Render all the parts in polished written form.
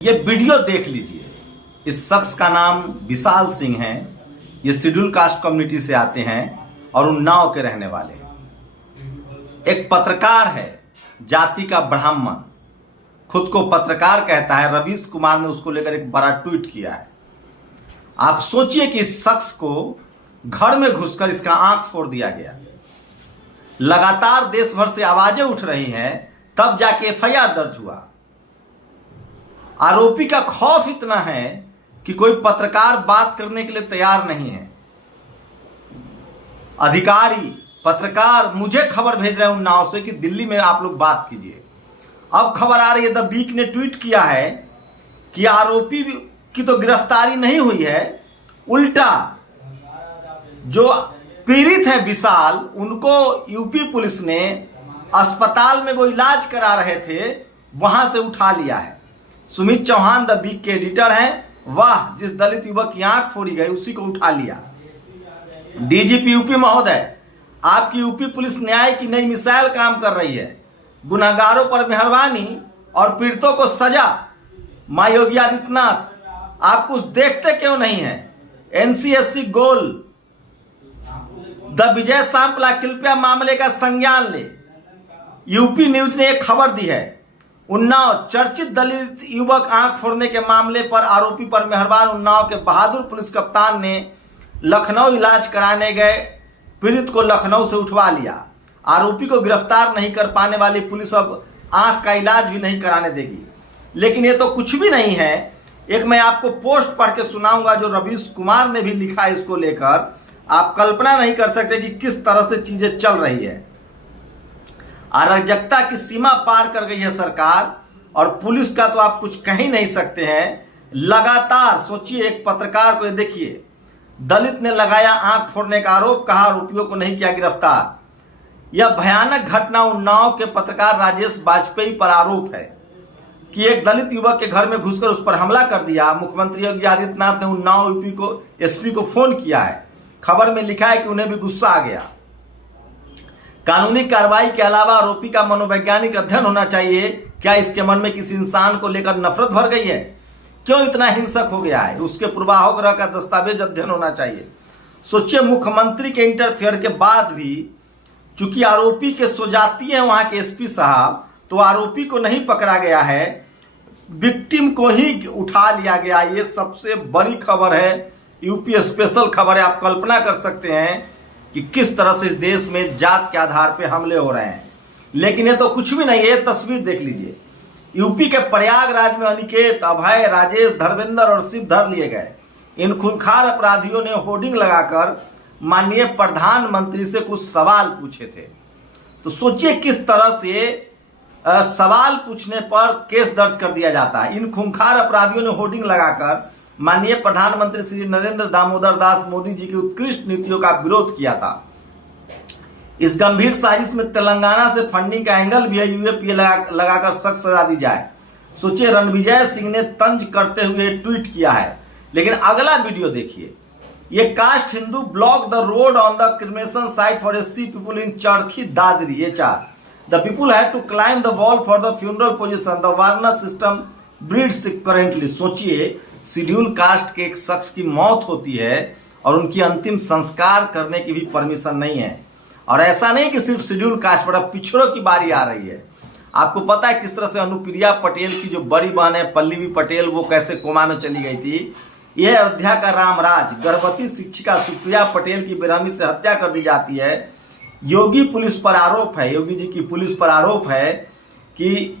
ये वीडियो देख लीजिए। इस शख्स का नाम विशाल सिंह है। ये शेड्यूल कास्ट कम्युनिटी से आते हैं और उन्नाव के रहने वाले हैं। एक पत्रकार है, जाति का ब्राह्मण, खुद को पत्रकार कहता है। रवीश कुमार ने उसको लेकर एक बड़ा ट्वीट किया है। आप सोचिए कि इस शख्स को घर में घुसकर इसका आंख फोड़ दिया गया। लगातार देश भर से आवाजें उठ रही हैं, तब जाके एफआईआर दर्ज हुआ। आरोपी का खौफ इतना है कि कोई पत्रकार बात करने के लिए तैयार नहीं है। अधिकारी, पत्रकार मुझे खबर भेज रहे हैं उन्नाव से कि दिल्ली में आप लोग बात कीजिए। अब खबर आ रही है, द वीक ने ट्वीट किया है कि आरोपी की तो गिरफ्तारी नहीं हुई है, उल्टा जो पीड़ित है विशाल, उनको यूपी पुलिस ने अस्पताल में वो इलाज करा रहे थे, वहां से उठा लिया है। सुमित चौहान द वीक के एडिटर हैं। वाह, जिस दलित युवक की आंख फोड़ी गई उसी को उठा लिया। डीजीपी यूपी महोदय, आपकी यूपी पुलिस न्याय की नई मिसाइल काम कर रही है। गुनाहगारों पर मेहरबानी और पीड़ितों को सजा। मां योगी आदित्यनाथ, आप कुछ देखते क्यों नहीं है? NCSC goal, the Vijay Sampla, कृपया मामले का संज्ञान ले। यूपी न्यूज ने एक खबर दी है। उन्नाव, चर्चित दलित युवक आंख फोड़ने के मामले पर आरोपी पर मेहरबान उन्नाव के बहादुर पुलिस कप्तान ने लखनऊ इलाज कराने गए पीड़ित को लखनऊ से उठवा लिया। आरोपी को गिरफ्तार नहीं कर पाने वाली पुलिस अब आंख का इलाज भी नहीं कराने देगी। लेकिन ये तो कुछ भी नहीं है। एक मैं आपको पोस्ट पढ़ के सुनाऊंगा जो रवीश कुमार ने भी लिखा है इसको लेकर। आप कल्पना नहीं कर सकते कि किस तरह से चीजें चल रही है। अराजकता की सीमा पार कर गई है सरकार, और पुलिस का तो आप कुछ कह ही नहीं सकते हैं। लगातार सोचिए, एक पत्रकार को देखिए, दलित ने लगाया आंख फोड़ने का आरोप, कहा आरोपियों को नहीं किया गिरफ्तार। यह भयानक घटना उन्नाव के पत्रकार राजेश वाजपेयी पर आरोप है कि एक दलित युवक के घर में घुसकर उस पर हमला कर दिया। मुख्यमंत्री योगी आदित्यनाथ ने उन्नाव यूपी को एसपी को फोन किया है। खबर में लिखा है कि उन्हें भी गुस्सा आ गया। कानूनी कार्रवाई के अलावा आरोपी का मनोवैज्ञानिक अध्ययन होना चाहिए। क्या इसके मन में किसी इंसान को लेकर नफरत भर गई है? क्यों इतना हिंसक हो गया है? उसके पूर्वाग्रह का दस्तावेज अध्ययन होना चाहिए। सोचिए, मुख्यमंत्री के इंटरफेयर के बाद भी चूंकि आरोपी के सोजाती है वहां के एसपी साहब, तो आरोपी को नहीं पकड़ा गया है, विक्टिम को ही उठा लिया गया। ये सबसे बड़ी खबर है, यूपी स्पेशल खबर है। आप कल्पना कर सकते हैं कि किस तरह से इस देश में जात के आधार पे हमले हो रहे हैं। लेकिन ये तो कुछ भी नहीं है। तस्वीर देख लीजिए, यूपी के प्रयागराज में अनिकेत, अभय, राजेश, धर्मेंद्र और शिवधर लिए गए। इन खूंखार अपराधियों ने होर्डिंग लगाकर माननीय प्रधानमंत्री से कुछ सवाल पूछे थे। तो सोचिए किस तरह से सवाल पूछने पर केस दर्ज कर दिया जाता है। इन खूंखार अपराधियों ने होर्डिंग लगाकर माननीय प्रधानमंत्री श्री नरेंद्र दामोदर दास मोदी जी की उत्कृष्ट नीतियों का विरोध किया था। इस गंभीर साजिश में तेलंगाना से फंडिंग का एंगल भी है। यूएपीए लगाकर सख्त सजा दी जाए। सोचिए, रणविजय सिंह ने तंज करते हुए ट्वीट किया है। लेकिन अगला वीडियो देखिए। ये caste Hindu block the road on the cremation site for SC people in Charkhi Dadri HR. The people had to climb the wall for the funeral position. The varna system breeds currently. सोचिए, शेड्यूल कास्ट के एक शख्स की मौत होती है और उनकी अंतिम संस्कार करने की भी परमिशन नहीं है। और ऐसा नहीं कि सिर्फ शेड्यूल कास्ट पर, अब पिछड़ों की बारी आ रही है। आपको पता है किस तरह से अनुप्रिया पटेल की जो बड़ी बहन है पल्लवी पटेल, वो कैसे कोमा में चली गई थी। यह अयोध्या का रामराज। गर्भवती शिक्षिका सुप्रिया पटेल की बेरहमी से हत्या कर दी जाती है। योगी पुलिस पर आरोप है, योगी जी की पुलिस पर आरोप है कि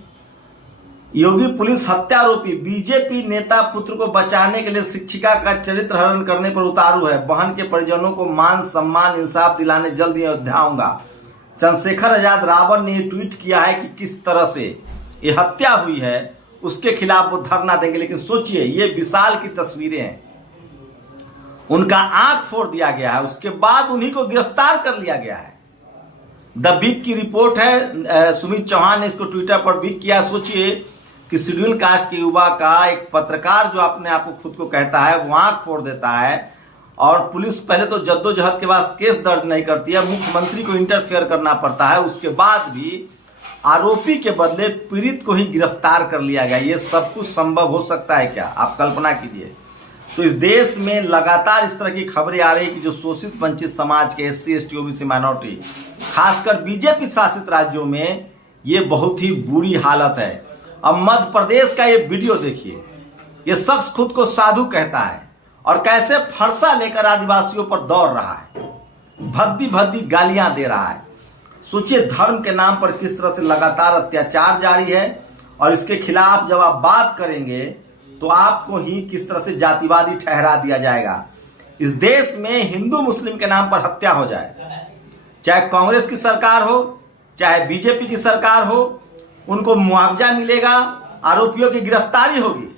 योगी पुलिस हत्यारोपी बीजेपी नेता पुत्र को बचाने के लिए शिक्षिका का चरित्र हरण करने पर उतारू है। बहन के परिजनों को मान सम्मान इंसाफ दिलाने जल्द ही अयोध्या आऊंगा। चंद्रशेखर आजाद रावण ने ट्वीट किया है कि किस तरह से ये हत्या हुई है, उसके खिलाफ वो धरना देंगे। लेकिन सोचिए, ये विशाल की तस्वीरें हैं। उनका आंख फोड़ दिया गया है, उसके बाद उन्हीं को गिरफ्तार कर लिया गया है। द वीक की रिपोर्ट है, सुमित चौहान ने इसको ट्विटर पर भी किया। सोचिए कि शेड्यूल कास्ट के युवा का एक पत्रकार जो अपने आप को खुद को कहता है, वो आंख फोड़ देता है। और पुलिस पहले तो जद्दोजहद के बाद केस दर्ज नहीं करती है, मुख्यमंत्री को इंटरफेयर करना पड़ता है। उसके बाद भी आरोपी के बदले पीड़ित को ही गिरफ्तार कर लिया गया। ये सब कुछ संभव हो सकता है क्या? आप कल्पना कीजिए। तो इस देश में लगातार इस तरह की खबरें आ रही कि जो शोषित वंचित समाज के SC ST OBC माइनॉरिटी, खासकर बीजेपी शासित राज्यों में ये बहुत ही बुरी हालत है। अब मध्य प्रदेश का ये वीडियो देखिए। ये शख्स खुद को साधु कहता है और कैसे फरसा लेकर आदिवासियों पर दौड़ रहा है, भद्दी भद्दी गालियां दे रहा है। सोचिए, धर्म के नाम पर किस तरह से लगातार अत्याचार जारी है और इसके खिलाफ जब आप बात करेंगे तो आपको ही किस तरह से जातिवादी ठहरा दिया जाएगा। इस देश में हिंदू मुस्लिम के नाम पर हत्या हो जाए, चाहे कांग्रेस की सरकार हो चाहे बीजेपी की सरकार हो, उनको मुआवजा मिलेगा, आरोपियों की गिरफ्तारी होगी।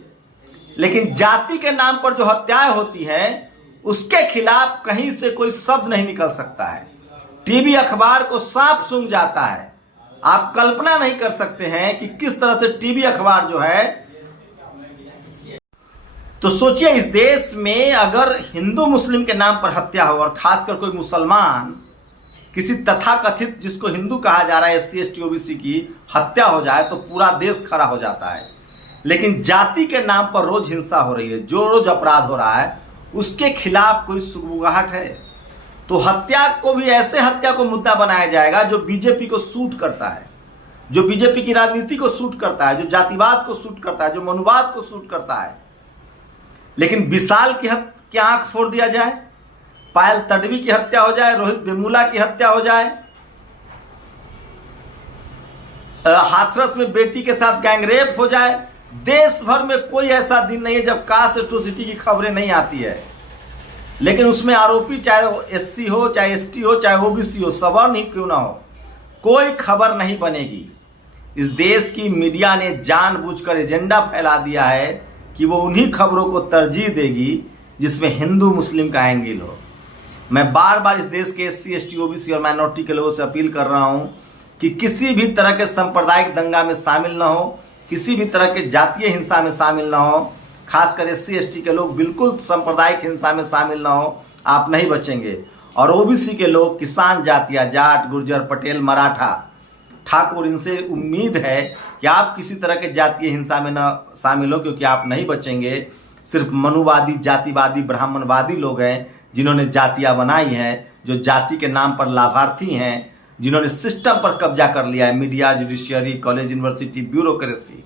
लेकिन जाति के नाम पर जो हत्याएं होती हैं उसके खिलाफ कहीं से कोई शब्द नहीं निकल सकता है। टीवी अखबार को साफ सूंघ जाता है। आप कल्पना नहीं कर सकते हैं कि किस तरह से टीवी अखबार जो है। तो सोचिए, इस देश में अगर हिंदू मुस्लिम के नाम पर हत्या हो और खासकर कोई मुसलमान, किसी तथाकथित जिसको हिंदू कहा जा रहा है SC ST OBC की हत्या हो जाए तो पूरा देश खड़ा हो जाता है। लेकिन जाति के नाम पर रोज हिंसा हो रही है, जो रोज अपराध हो रहा है उसके खिलाफ कोई सुगबुगाहट है? तो हत्या को भी ऐसे हत्या को मुद्दा बनाया जाएगा जो बीजेपी को सूट करता है, जो बीजेपी की राजनीति को सूट करता है, जो जातिवाद को सूट करता है, जो मनुवाद को सूट करता है। लेकिन विशाल की आंख फोड़ दिया जाए, पायल तडवी की हत्या हो जाए, रोहित वेमुला की हत्या हो जाए, हाथरस में बेटी के साथ गैंगरेप हो जाए। देश भर में कोई ऐसा दिन नहीं है जब कास्ट एट्रोसिटी की खबरें नहीं आती है। लेकिन उसमें आरोपी चाहे वो SC हो, चाहे ST हो, चाहे OBC हो, सवर्ण ही क्यों ना हो, कोई खबर नहीं बनेगी। इस देश की मीडिया ने जानबूझकर एजेंडा फैला दिया है कि वो उन्हीं खबरों को तरजीह देगी जिसमें हिंदू मुस्लिम का एंगल हो। मैं बार बार इस देश के SC ST OBC और माइनॉरिटी के लोगों से अपील कर रहा हूं कि किसी भी तरह के सांप्रदायिक दंगा में शामिल ना हो, किसी भी तरह के जातीय हिंसा में शामिल ना हो। खासकर SC ST के लोग बिल्कुल सांप्रदायिक हिंसा में शामिल ना हो, आप नहीं बचेंगे। और OBC के लोग, किसान जातियां, जाट, गुर्जर, पटेल, मराठा, ठाकुर, इनसे उम्मीद है कि आप किसी तरह के जातीय हिंसा में न शामिल हो, क्योंकि आप नहीं बचेंगे। सिर्फ मनुवादी, जातिवादी, ब्राह्मणवादी लोग हैं जिन्होंने जातियां बनाई हैं, जो जाति के नाम पर लाभार्थी हैं, जिन्होंने सिस्टम पर कब्जा कर लिया है। Media, judiciary, college, university, bureaucracy,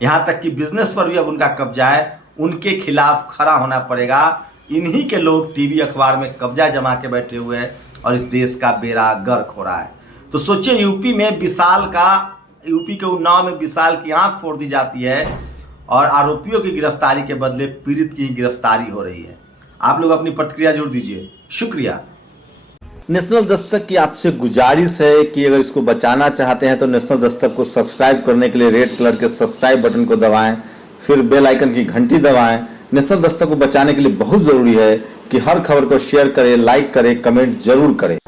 यहां तक कि बिजनेस पर भी अब उनका कब्जा है। उनके खिलाफ खड़ा होना पड़ेगा। इन्हीं के लोग टीवी अखबार में कब्जा जमा के बैठे हुए हैं और इस देश का बेड़ा गर्क हो रहा है। तो सोचिए, यूपी के उन्नाव में विशाल की आंख फोड़ दी जाती है और आरोपियों की गिरफ्तारी के बदले पीड़ित की गिरफ्तारी हो रही है। आप लोग अपनी प्रतिक्रिया जरूर दीजिए। शुक्रिया। नेशनल दस्तक की आपसे गुजारिश है कि अगर इसको बचाना चाहते हैं तो नेशनल दस्तक को सब्सक्राइब करने के लिए रेड कलर के सब्सक्राइब बटन को दबाएं, फिर बेल आइकन की घंटी दबाएं। नेशनल दस्तक को बचाने के लिए बहुत जरूरी है कि हर खबर को शेयर करें, लाइक करें, कमेंट जरूर करें।